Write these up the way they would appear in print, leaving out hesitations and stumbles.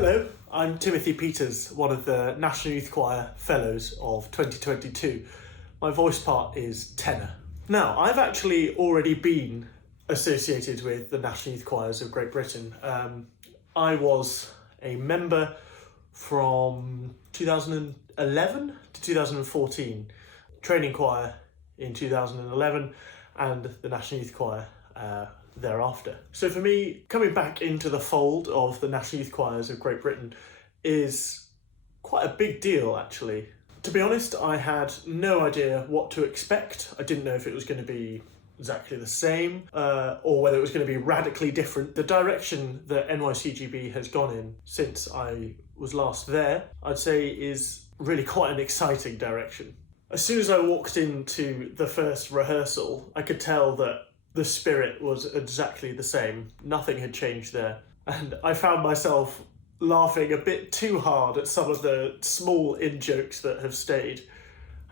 Hello, I'm Timothy Peters, one of the National Youth Choir Fellows of 2022. My voice part is tenor. Now, I've actually already been associated with the National Youth Choirs of Great Britain. I was a member from 2011 to 2014, training choir in 2011 and the National Youth Choir thereafter. So for me, coming back into the fold of the National Youth Choirs of Great Britain is quite a big deal, actually. To be honest, I had no idea what to expect. I didn't know if it was going to be exactly the same or whether it was going to be radically different. The direction that NYCGB has gone in since I was last there, I'd say is really quite an exciting direction. As soon as I walked into the first rehearsal, I could tell that the spirit was exactly the same. Nothing had changed there. And I found myself laughing a bit too hard at some of the small in-jokes that have stayed.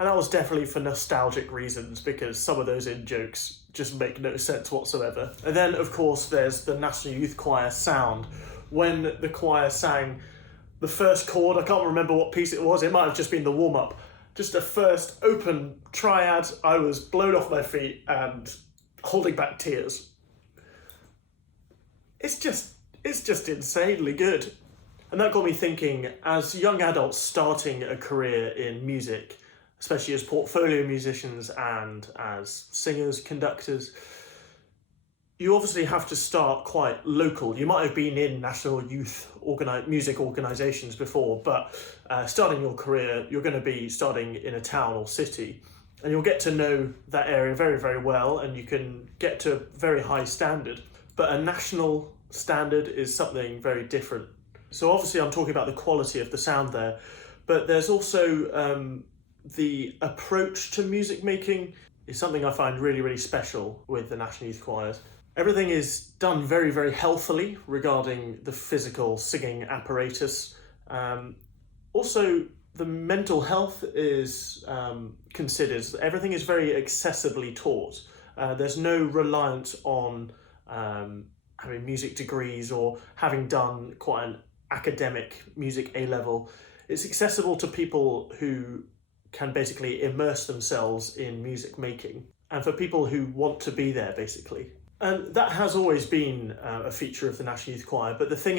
And that was definitely for nostalgic reasons, because some of those in-jokes just make no sense whatsoever. And then, of course, there's the National Youth Choir sound. When the choir sang the first chord, I can't remember what piece it was, it might have just been the warm-up. Just a first open triad, I was blown off my feet and holding back tears. It's just insanely good. And that got me thinking, as young adults starting a career in music, especially as portfolio musicians and as singers, conductors, you obviously have to start quite local. You might have been in national youth music organisations before, but starting your career, you're going to be starting in a town or city. And you'll get to know that area very, very well, and you can get to a very high standard. But a national standard is something very different. So obviously I'm talking about the quality of the sound there, but there's also the approach to music making is something I find really, really special with the National Youth Choirs. Everything is done very, very healthily regarding the physical singing apparatus. Also, the mental health is considered. Everything is very accessibly taught. There's no reliance on having music degrees or having done quite an academic music A-level. It's accessible to people who can basically immerse themselves in music making, and for people who want to be there, basically. And that has always been a feature of the National Youth Choir, but the thing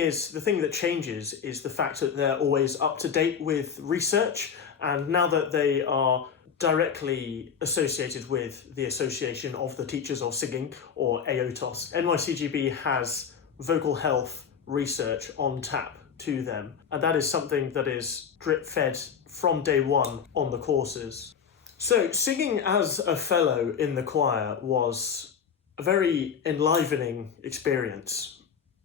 that changes is the fact that they're always up to date with research, and now that they are directly associated with the Association of the Teachers of Singing, or AOTOS, NYCGB has vocal health research on tap to them, and that is something that is drip-fed from day one on the courses. So singing as a fellow in the choir was a very enlivening experience.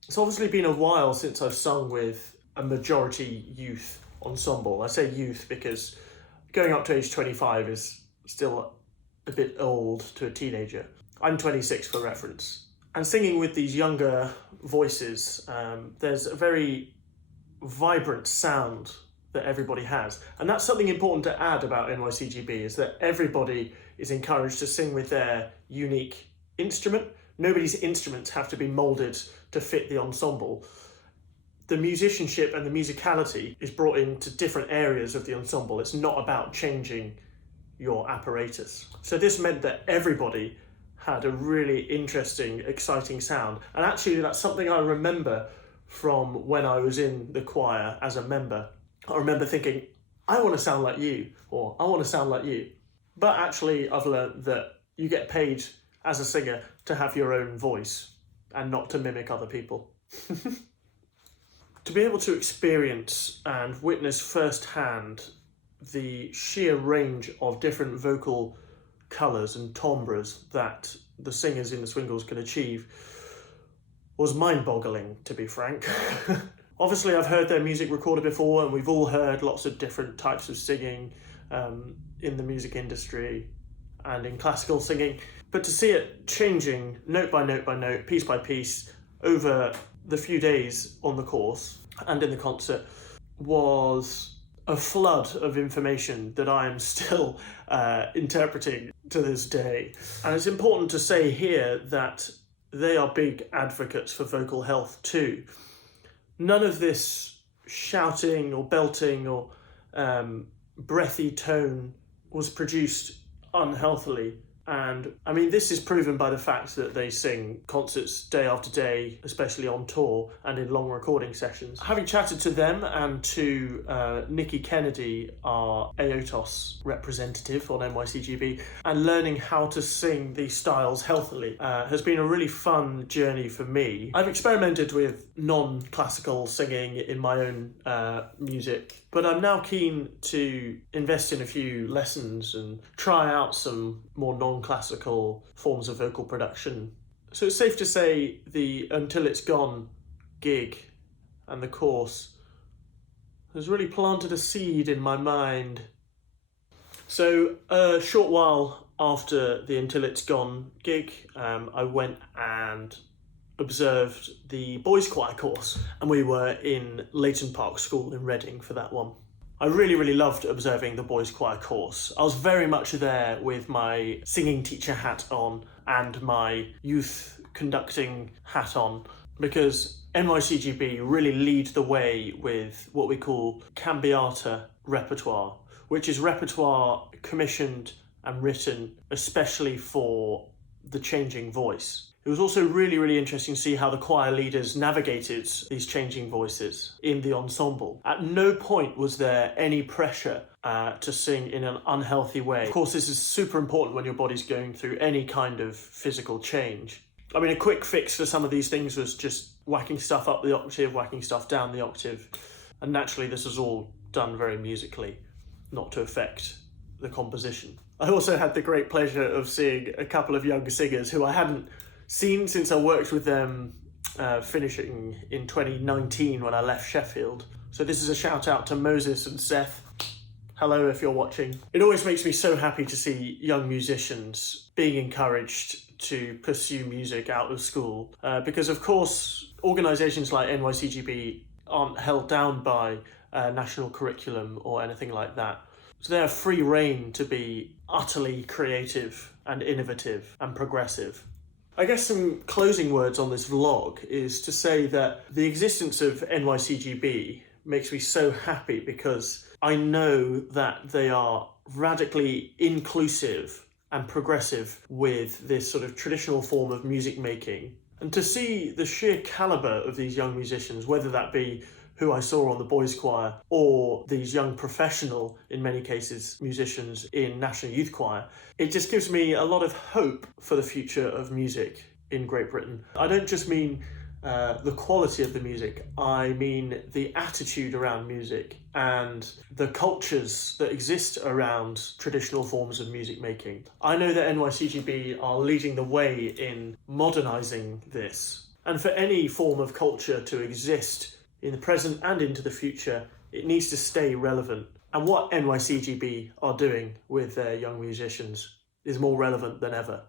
It's obviously been a while since I've sung with a majority youth ensemble. I say youth because going up to age 25 is still a bit old to a teenager. I'm 26 for reference. And singing with these younger voices, there's a very vibrant sound that everybody has. And that's something important to add about NYCGB, is that everybody is encouraged to sing with their unique instrument. Nobody's instruments have to be moulded to fit the ensemble. The musicianship and the musicality is brought into different areas of the ensemble. It's not about changing your apparatus. So this meant that everybody had a really interesting, exciting sound. And actually that's something I remember from when I was in the choir as a member. I remember thinking, I want to sound like you, or I want to sound like you. But actually I've learned that you get paid as a singer to have your own voice and not to mimic other people. To be able to experience and witness firsthand the sheer range of different vocal colours and timbres that the singers in the Swingles can achieve was mind-boggling, to be frank. Obviously I've heard their music recorded before, and we've all heard lots of different types of singing in the music industry and in classical singing. But to see it changing note by note by note, piece by piece, over the few days on the course and in the concert was a flood of information that I am still interpreting to this day. And it's important to say here that they are big advocates for vocal health too. None of this shouting or belting or breathy tone was produced unhealthily. And I mean, this is proven by the fact that they sing concerts day after day, especially on tour and in long recording sessions. Having chatted to them and to Nikki Kennedy, our AOTOS representative on NYCGB, and learning how to sing these styles healthily has been a really fun journey for me. I've experimented with non-classical singing in my own music, but I'm now keen to invest in a few lessons and try out some more non-classical forms of vocal production. So it's safe to say the Until It's Gone gig and the course has really planted a seed in my mind. So a short while after the Until It's Gone gig, I went and observed the boys choir course, and we were in Leighton Park School in Reading for that one. I really loved observing the boys choir course. I was very much there with my singing teacher hat on and my youth conducting hat on, because NYCGB really lead the way with what we call cambiata repertoire, which is repertoire commissioned and written especially for the changing voice. It was also really interesting to see how the choir leaders navigated these changing voices in the ensemble. At no point was there any pressure to sing in an unhealthy way. Of course, this is super important when your body's going through any kind of physical change. I mean, a quick fix for some of these things was just whacking stuff up the octave, whacking stuff down the octave. And naturally, this was all done very musically, not to affect the composition. I also had the great pleasure of seeing a couple of young singers who I hadn't seen since I worked with them finishing in 2019 when I left Sheffield. So this is a shout out to Moses and Seth. Hello if you're watching. It always makes me so happy to see young musicians being encouraged to pursue music out of school because of course organisations like NYCGB aren't held down by national curriculum or anything like that. So they have free rein to be utterly creative and innovative and progressive. I guess some closing words on this vlog is to say that the existence of NYCGB makes me so happy because I know that they are radically inclusive and progressive with this sort of traditional form of music making. And to see the sheer calibre of these young musicians, whether that be who I saw on the boys choir or these young professional, in many cases, musicians in National Youth Choir, it just gives me a lot of hope for the future of music in Great Britain. I don't just mean the quality of the music, I mean the attitude around music and the cultures that exist around traditional forms of music making. I know that NYCGB are leading the way in modernising this, and for any form of culture to exist in the present and into the future, it needs to stay relevant. And what NYCGB are doing with their young musicians is more relevant than ever.